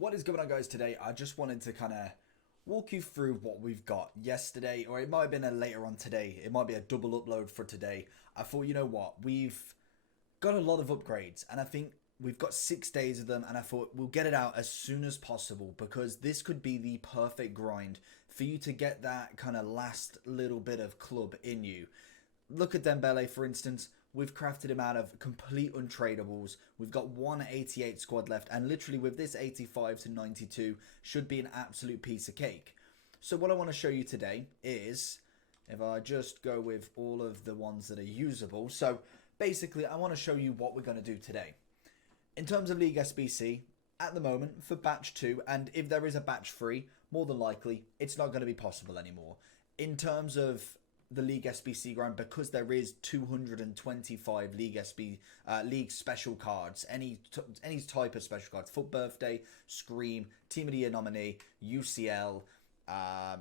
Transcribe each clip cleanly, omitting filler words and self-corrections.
What is going on, guys? Today I just wanted to kind of walk you through what we've got yesterday, or it might have been a later on today. It might be a double upload for today. I thought, you know what, we've got a lot of upgrades, and I think we've got 6 days of them, and I thought we'll get it out as soon as possible because this could be the perfect grind for you to get that kind of last little bit of club in you. Look at Dembele, for instance. We've crafted him out of complete untradables. We've got 188 squad left, and literally with this 85 to 92 should be an absolute piece of cake. So what I want to show you today is, if I just go with all of the ones that are usable. So basically I want to show you what we're going to do today. In terms of League SBC, at the moment for batch 2, and if there is a batch 3, more than likely it's not going to be possible anymore. In terms of the League SBC grind, because there is 225 League special cards, any type of special cards, Foot Birthday, Scream, Team of the Year nominee, UCL,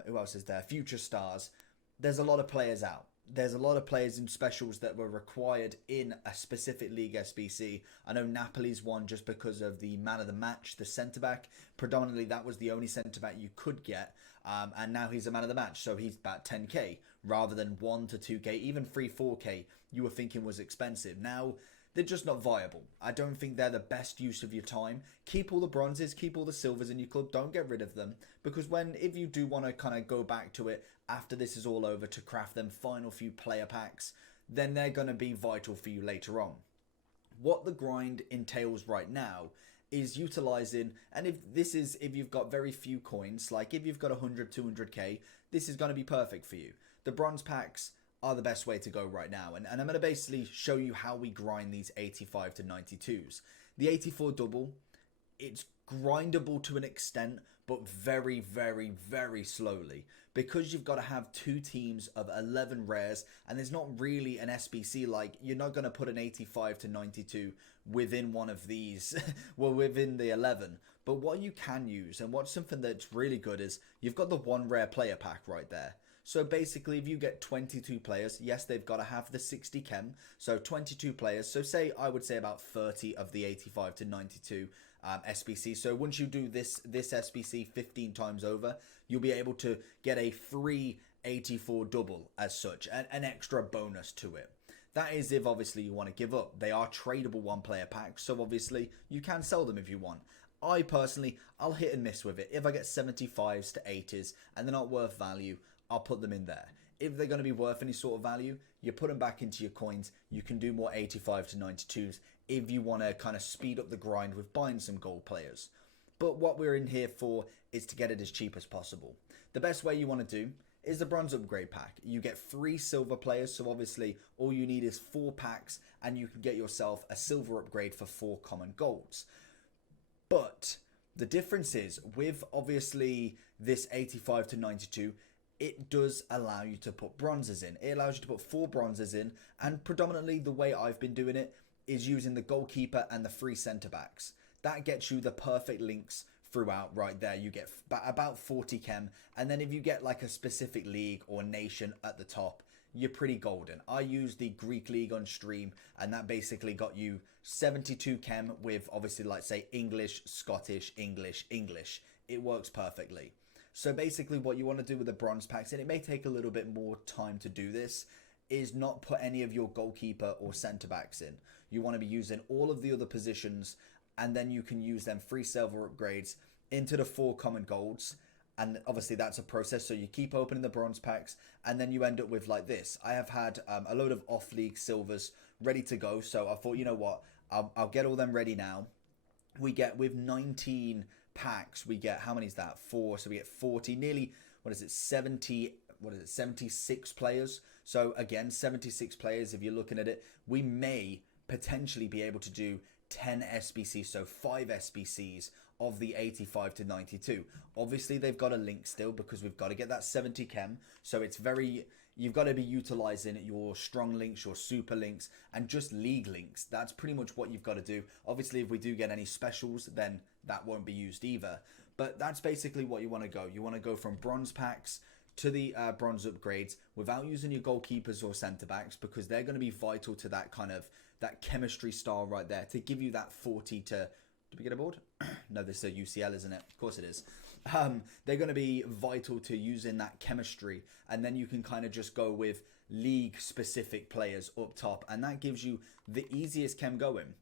who else is there, Future Stars. There's a lot of players out. There's a lot of players in specials that were required in a specific League SBC. I know Napoli's one just because of the man of the match, the centre-back. Predominantly, that was the only centre-back you could get. And now he's a man of the match, so he's about 10k rather than 1 to 2k. Even 4k you were thinking was expensive. Now, they're just not viable. I don't think they're the best use of your time. Keep all the bronzes, keep all the silvers in your club. Don't get rid of them. Because if you do want to kind of go back to it after this is all over to craft them final few player packs, then they're going to be vital for you later on. What the grind entails right now is utilizing, and if you've got very few coins, like if you've got 100, 200k, this is going to be perfect for you. The bronze packs are the best way to go right now. And I'm going to basically show you how we grind these 85 to 92s. The 84 double, it's grindable to an extent, but very, very, very slowly. Because you've got to have 2 teams of 11 rares, and there's not really an SBC, like, you're not going to put an 85 to 92 within one of these, well, within the 11. But what you can use, and what's something that's really good, is you've got the 1 rare player pack right there. So basically, if you get 22 players, yes, they've got to have the 60 chem. So 22 players. So I would say about 30 of the 85 to 92 SBC. So once you do this SBC 15 times over, you'll be able to get a free 84 double as such, an extra bonus to it. That is if obviously you want to give up. They are tradable 1 player packs, so obviously you can sell them if you want. I personally, I'll hit and miss with it. If I get 75s to 80s and they're not worth value, I'll put them in there. If they're going to be worth any sort of value, you put them back into your coins. You can do more 85 to 92s if you want to kind of speed up the grind with buying some gold players. But what we're in here for is to get it as cheap as possible. The best way you want to do is the bronze upgrade pack. You get 3 silver players, so obviously all you need is 4 packs and you can get yourself a silver upgrade for 4 common golds. But the difference is with obviously this 85 to 92, it does allow you to put bronzes in. It allows you to put 4 bronzes in, and predominantly the way I've been doing it is using the goalkeeper and the 3 centre backs. That gets you the perfect links throughout right there. You get about 40 chem, and then if you get like a specific league or nation at the top, you're pretty golden. I used the Greek league on stream, and that basically got you 72 chem with obviously, like, say, English, Scottish, English, English. It works perfectly. So basically what you want to do with the bronze packs, and it may take a little bit more time to do this, is not put any of your goalkeeper or centre backs in. You want to be using all of the other positions, and then you can use them 3 silver upgrades into the 4 common golds. And obviously that's a process, so you keep opening the bronze packs, and then you end up with like this. I have had a load of off-league silvers ready to go, so I thought, you know what, I'll get all them ready now. We get, with 19 packs, we get, how many is that? 4, so we get 40, nearly, 76 players. So again, 76 players, if you're looking at it, we may potentially be able to do 10 SBCs, so 5 SBCs of the 85 to 92. Obviously, they've got a link still because we've got to get that 70 chem. So it's you've got to be utilizing your strong links, your super links, and just league links. That's pretty much what you've got to do. Obviously, if we do get any specials, then that won't be used either. But that's basically what you want to go. You want to go from bronze packs to the bronze upgrades without using your goalkeepers or centre backs, because they're going to be vital to that kind of that chemistry style right there to give you that 40 to Did we get a board? No, this is a UCL, isn't it? Of course it is. They're going to be vital to using that chemistry, and then you can kind of just go with league-specific players up top, and that gives you the easiest chem going.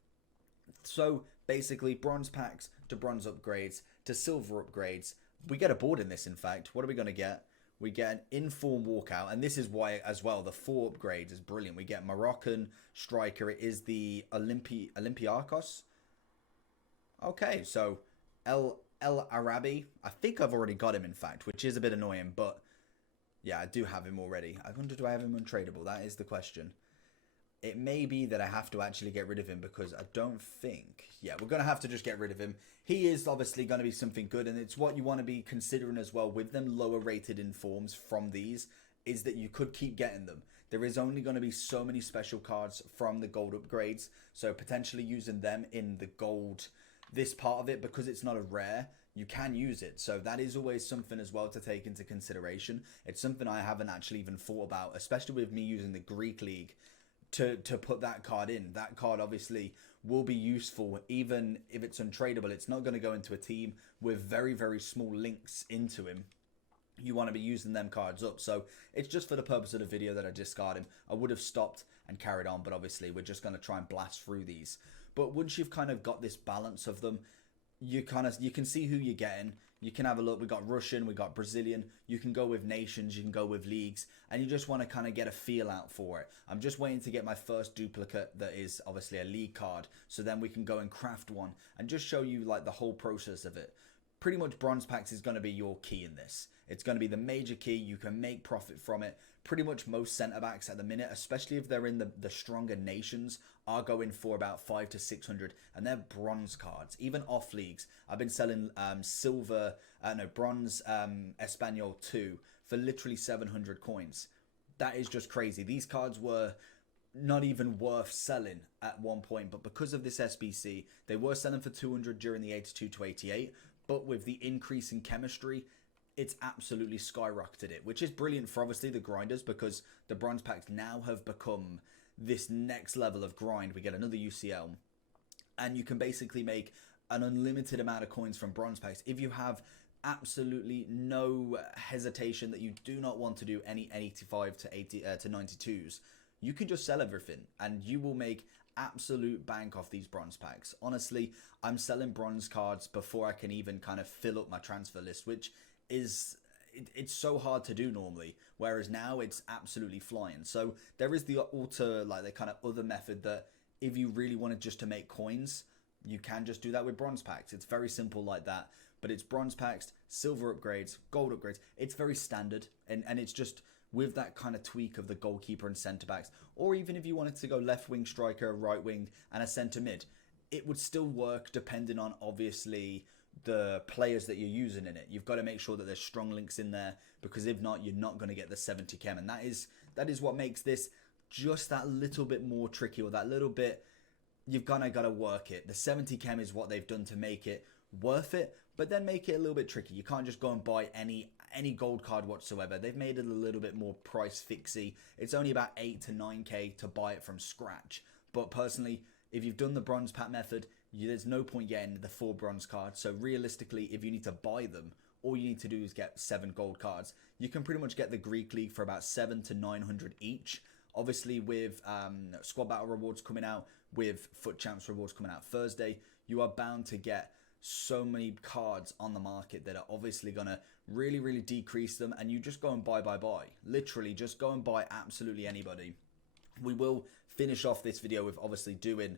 So basically, bronze packs to bronze upgrades to silver upgrades. We get a board in this, in fact. What are we going to get? We get an inform walkout, and this is why, as well, the 4 upgrades is brilliant. We get Moroccan striker. It is the Olympiacos. Okay, so El Arabi. I think I've already got him, in fact, which is a bit annoying, but yeah, I do have him already. I wonder, do I have him untradeable? That is the question. It may be that I have to actually get rid of him because I don't think... Yeah, we're going to have to just get rid of him. He is obviously going to be something good, and it's what you want to be considering as well with them lower rated informs from these, is that you could keep getting them. There is only going to be so many special cards from the gold upgrades, so potentially using them in the gold, this part of it, because it's not a rare, you can use it. So that is always something as well to take into consideration. It's something I haven't actually even thought about, especially with me using the Greek League to put that card in. That card obviously will be useful even if it's untradeable. It's not going to go into a team with very, very small links into him. You want to be using them cards up. So it's just for the purpose of the video that I discard him. I would have stopped and carried on, but obviously we're just going to try and blast through these. But once you've kind of got this balance of them, you can see who you're getting. You can have a look. We got Russian, we got Brazilian. You can go with nations, you can go with leagues, and you just want to kind of get a feel out for it. I'm just waiting to get my first duplicate that is obviously a league card, so then we can go and craft one and just show you like the whole process of it. Pretty much bronze packs is going to be your key in this. It's going to be the major key. You can make profit from it. Pretty much most centre backs at the minute, especially if they're in the stronger nations, are going for about 500 to 600, and they're bronze cards. Even off leagues, I've been selling bronze Espanol 2 for literally 700 coins. That is just crazy. These cards were not even worth selling at one point, but because of this SBC, they were selling for 200 during the 82 to 88. But with the increase in chemistry, it's absolutely skyrocketed it, which is brilliant for obviously the grinders, because the bronze packs now have become this next level of grind. We get another UCL, and you can basically make an unlimited amount of coins from bronze packs if you have absolutely no hesitation that you do not want to do any 85 to 80 to 92s. You can just sell everything and you will make absolute bank off these bronze packs. Honestly, I'm selling bronze cards before I can even kind of fill up my transfer list, which is it's so hard to do normally, whereas now it's absolutely flying. So there is the the kind of other method that if you really wanted just to make coins, you can just do that with bronze packs. It's very simple like that, but it's bronze packs, silver upgrades, gold upgrades. It's very standard, and it's just with that kind of tweak of the goalkeeper and centre backs, or even if you wanted to go left wing striker, right wing, and a centre mid, it would still work depending on obviously the players that you're using in it. You've got to make sure that there's strong links in there, because if not, you're not going to get the 70 chem, and that is what makes this just that little bit more tricky, or that little bit you've kind of got to work it. The 70 chem is what they've done to make it worth it, but then make it a little bit tricky. You can't just go and buy any gold card whatsoever. They've made it a little bit more price fixy. It's only about 8 to 9k to buy it from scratch. But personally, if you've done the bronze pack method, there's no point getting the 4 bronze cards. So realistically, if you need to buy them, all you need to do is get 7 gold cards. You can pretty much get the Greek League for about 700 to 900 each. Obviously, with squad battle rewards coming out, with foot champs rewards coming out Thursday, you are bound to get so many cards on the market that are obviously going to really, really decrease them, and you just go and buy. Literally, just go and buy absolutely anybody. We will finish off this video with obviously doing,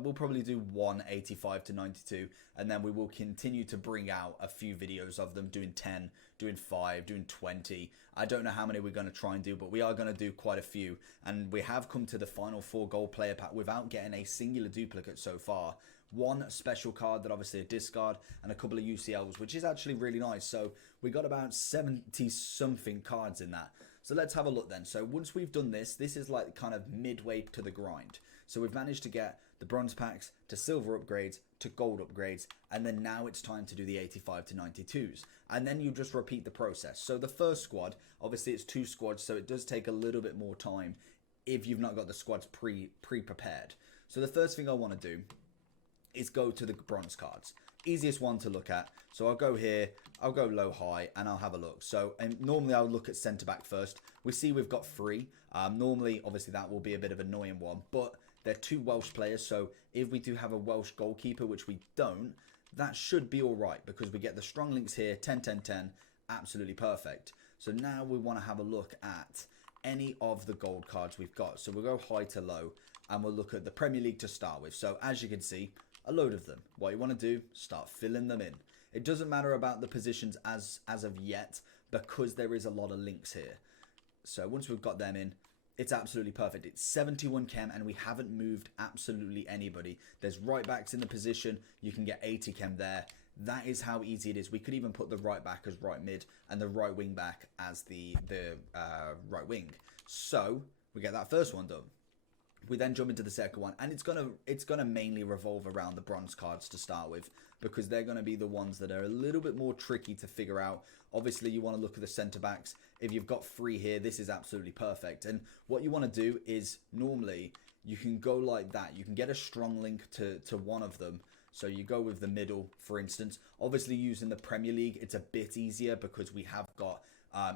we'll probably do 185 to 92, and then we will continue to bring out a few videos of them doing 10, doing 5, doing 20. I don't know how many we're going to try and do, but we are going to do quite a few, and we have come to the final 4 gold player pack without getting a singular duplicate so far. 1 special card that obviously a discard, and a couple of UCLs, which is actually really nice. So we got about 70 something cards in that. So let's have a look then. So once we've done this is like kind of midway to the grind. So we've managed to get the bronze packs to silver upgrades to gold upgrades, and then now it's time to do the 85 to 92s, and then you just repeat the process. So the first squad, obviously it's 2 squads, so it does take a little bit more time if you've not got the squads pre-prepared. So the first thing I want to do is go to the bronze cards. Easiest one to look at. So I'll go here, I'll go low high, and I'll have a look. So normally I'll look at centre back first. We see we've got 3. Normally, obviously that will be a bit of an annoying one, but they're 2 Welsh players. So if we do have a Welsh goalkeeper, which we don't, that should be all right because we get the strong links here, 10, 10, 10, absolutely perfect. So now we want to have a look at any of the gold cards we've got. So we'll go high to low and we'll look at the Premier League to start with. So as you can see, a load of them. What you want to do, start filling them in. It doesn't matter about the positions as of yet because there is a lot of links here. So once we've got them in, it's absolutely perfect. It's 71 chem and we haven't moved absolutely anybody. There's right backs in the position. You can get 80 chem there. That is how easy it is. We could even put the right back as right mid and the right wing back as the right wing. So we get that first one done. We then jump into the second one, and it's gonna mainly revolve around the bronze cards to start with because they're gonna be the ones that are a little bit more tricky to figure out. Obviously, you want to look at the centre backs. If you've got 3 here, this is absolutely perfect. And what you want to do is normally you can go like that. You can get a strong link to one of them. So you go with the middle, for instance. Obviously, using the Premier League, it's a bit easier because we have got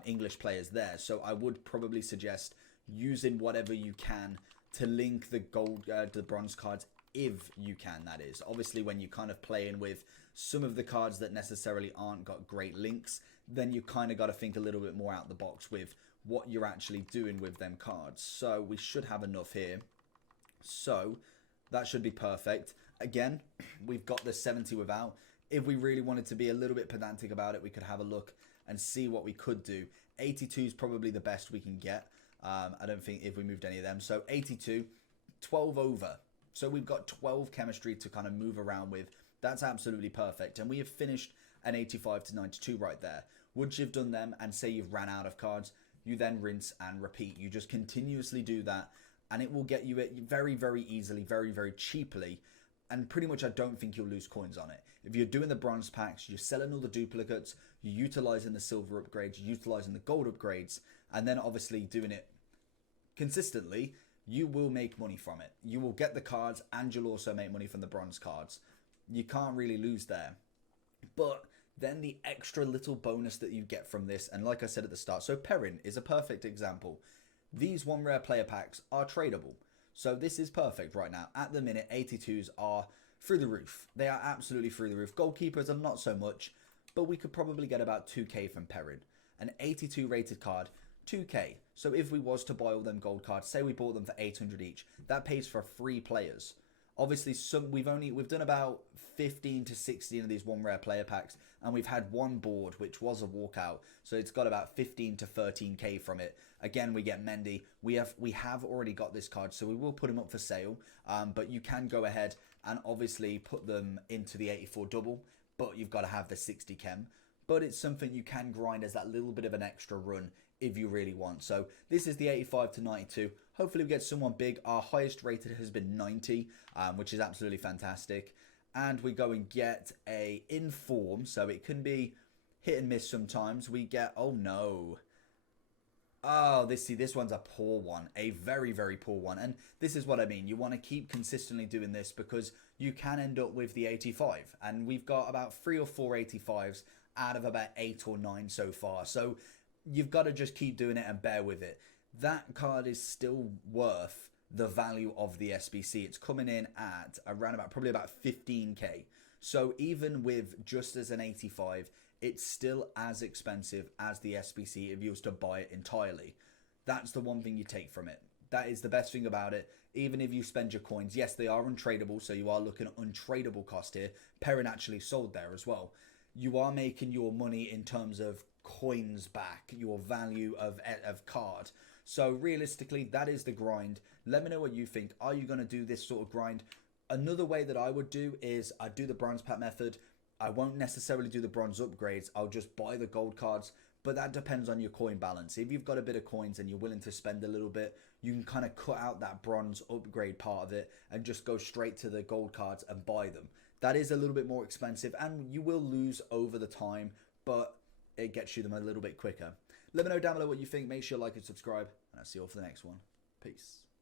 English players there. So I would probably suggest using whatever you can to link the the bronze cards, if you can, that is. Obviously, when you're kind of playing with some of the cards that necessarily aren't got great links, then you kind of got to think a little bit more out the box with what you're actually doing with them cards. So we should have enough here. So that should be perfect. Again, we've got the 70 without. If we really wanted to be a little bit pedantic about it, we could have a look and see what we could do. 82 is probably the best we can get. I don't think if we moved any of them. So 82, 12 over. So we've got 12 chemistry to kind of move around with. That's absolutely perfect. And we have finished an 85 to 92 right there. Once you've done them and say you've ran out of cards, you then rinse and repeat. You just continuously do that and it will get you it very, very easily, very, very cheaply. And pretty much I don't think you'll lose coins on it. If you're doing the bronze packs, you're selling all the duplicates, you're utilizing the silver upgrades, you're utilizing the gold upgrades, and then obviously doing it consistently, you will make money from it. You will get the cards and you'll also make money from the bronze cards. You can't really lose there. But then the extra little bonus that you get from this, and like I said at the start, so Perrin is a perfect example. These 1 rare player packs are tradable. So this is perfect right now. At the minute, 82s are through the roof. They are absolutely through the roof. Goalkeepers are not so much, but we could probably get about 2k from Perrin. An 82 rated card, 2k. So if we was to buy all them gold cards, say we bought them for 800 each, that pays for 3 players. Obviously, we've done about 15 to 16 of these 1 rare player packs, and we've had 1 board, which was a walkout. So it's got about 15 to 13k from it. Again, we get Mendy. We have already got this card, so we will put him up for sale. But you can go ahead and obviously put them into the 84 double, but you've got to have the 60 chem. But it's something you can grind as that little bit of an extra run if you really want. So this is the 85 to 92. Hopefully we get someone big. Our highest rated has been 90, which is absolutely fantastic. And we go and get a inform, so it can be hit and miss sometimes. We get, oh no. Oh, this one's a poor one, a very, very poor one. And this is what I mean. You want to keep consistently doing this because you can end up with the 85. And we've got about 3 or 4 85s out of about 8 or 9 so far. So you've got to just keep doing it and bear with it. That card is still worth the value of the SBC. It's coming in at around about probably about 15k. So even with just as an 85, it's still as expensive as the SBC if you was to buy it entirely. That's the one thing you take from it. That is the best thing about it. Even if you spend your coins, yes, they are untradeable, so you are looking at untradeable cost here. Perrin actually sold there as well. You are making your money in terms of coins back, your value of card. So realistically, that is the grind. Let me know what you think. Are you going to do this sort of grind? Another way that I would do is I do the bronze pack method. I won't necessarily do the bronze upgrades. I'll just buy the gold cards, but that depends on your coin balance. If you've got a bit of coins and you're willing to spend a little bit, you can kind of cut out that bronze upgrade part of it and just go straight to the gold cards and buy them. That is a little bit more expensive and you will lose over the time, but it gets you them a little bit quicker. Let me know down below what you think. Make sure you like and subscribe, and I'll see you all for the next one. Peace.